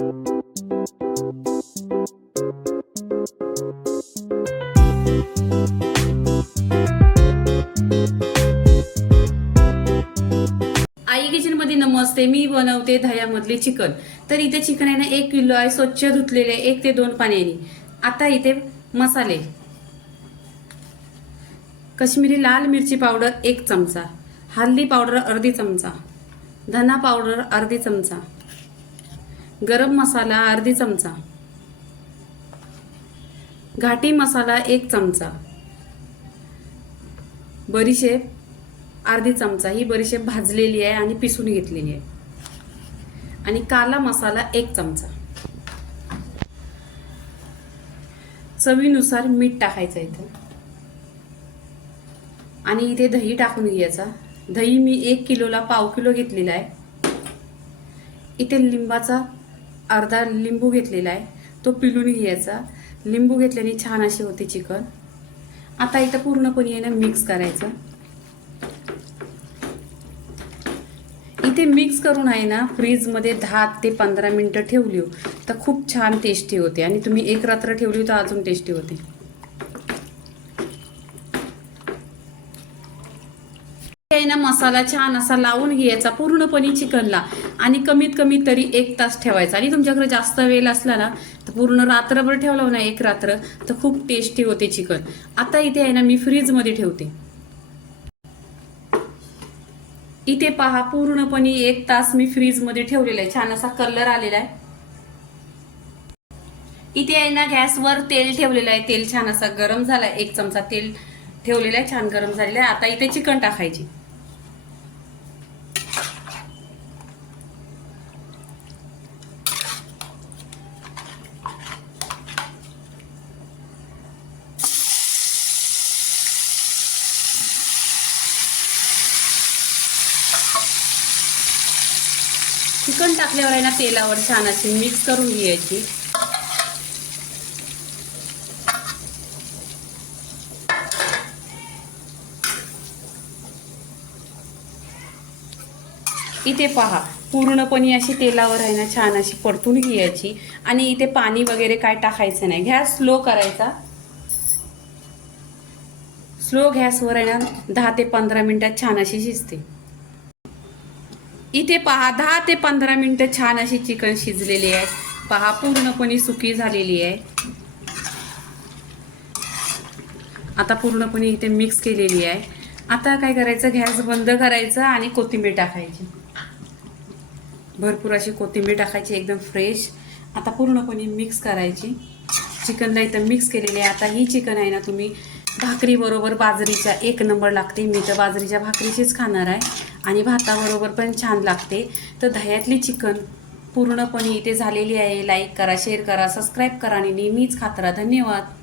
आई kitchen मध्ये नमस्ते. मी बनवते दह्यामधले chicken. तर इथे चिकन आहे ना 1 किलो आहे, स्वच्छ धुतलेले 1 ते 2 पाण्याने. आता इथे मसाले: कश्मीरी लाल मिरची पावडर 1 चमचा, हल्दी पावडर अर्धी चमचा, धना पावडर अर्धी चमचा, गरम मसाला अर्धी चमचा, घाटी मसाला 1 चमचा, बडीशेप अर्धी चमचा. ही बडीशेप भाजलेली आहे आणि पिसून घेतलेली आहे. आणि काला मसाला 1 चमचा. चवीनुसार मीठ टाकायचं इथे. आणि इथे दही टाकून घ्यायचा. दही मी 1 किलोला पाव किलो घेतलेला आहे. इथे लिंबाचा अर्धा लिंबू घेतलेला आहे, तो पिळून घ्यायचा. लिंबू घेतल्याने छान अशी होते चिकन. आता इथं पूर्णपणे आहे ना मिक्स करायचं. इथे मिक्स करून आहे ना फ्रीज मध्ये 10 ते 15 मिनिटं ठेवली तर खूप छान टेस्टी होते. आणि तुम्ही 1 रात्र ठेवली तर अजून टेस्टी होते. आहे ना मसाला छान असा लावून घ्यायचा पूर्णपणे चिकनला. आणि कमीत कमी तरी 1 तास ठेवायचा. आणि तुमच्याकडे जास्त वेळ असला ना तर पूर्ण रात्रभर ठेवलं ना 1 रात्र तर खूप टेस्टी होते चिकन. आता इथे आहे ना मी फ्रीज मध्ये ठेवते. इथे पहा पूर्णपणे 1 तास मी फ्रीज मध्ये ठेवलेला आहे. छान असा कलर आलेला आहे. इथे आहे ना गॅसवर तेल ठेवलेलं आहे. तेल छान असा गरम झालाय. 1 चमचा तेल ठेवलेलं आहे, छान गरम झालेलं आहे. आता इथे चिकन टाकायची. चिकन टाकल्यावर आहे ना तेलावर छान अशी मिक्स करून घ्यायची. इथे पहा पूर्णपणे अशी तेलावर आहे ना छान अशी परतून घ्यायची. आणि इथे पाणी वगैरे काय टाकायचं नाही. गॅस स्लो करायचा. स्लो गॅसवर आहे ना 10 ते 15 मिनिटात छान अशी शिजते. इथे पहा 10 ते 15 मिनिटं छान अशी चिकन शिजलेली आहे. पहा पूर्णपणे सुकी झालेली आहे. आता पूर्णपणे इथे मिक्स केलेली आहे. आता काय करायचं, गॅस बंद करायचा आणि कोथिंबीर टाकायची. भरपूर अशी कोथिंबीर टाकायची एकदम फ्रेश. आता पूर्णपणे मिक्स करायची. चिकनला इथं मिक्स केलेली आहे. आता ही चिकन आहे ना तुम्ही भाकरी बरोबर बाजरीच्या 1 नंबर लागते. मी तर बाजरीच्या भाकरीशीच खाणार आहे. आणि भाताबरोबर पण छान लागते. तर दह्यातली चिकन पूर्णपणे इथे झालेली आहे. लाईक करा, शेअर करा, सबस्क्राईब करा आणि नेहमीच खात राहा. धन्यवाद.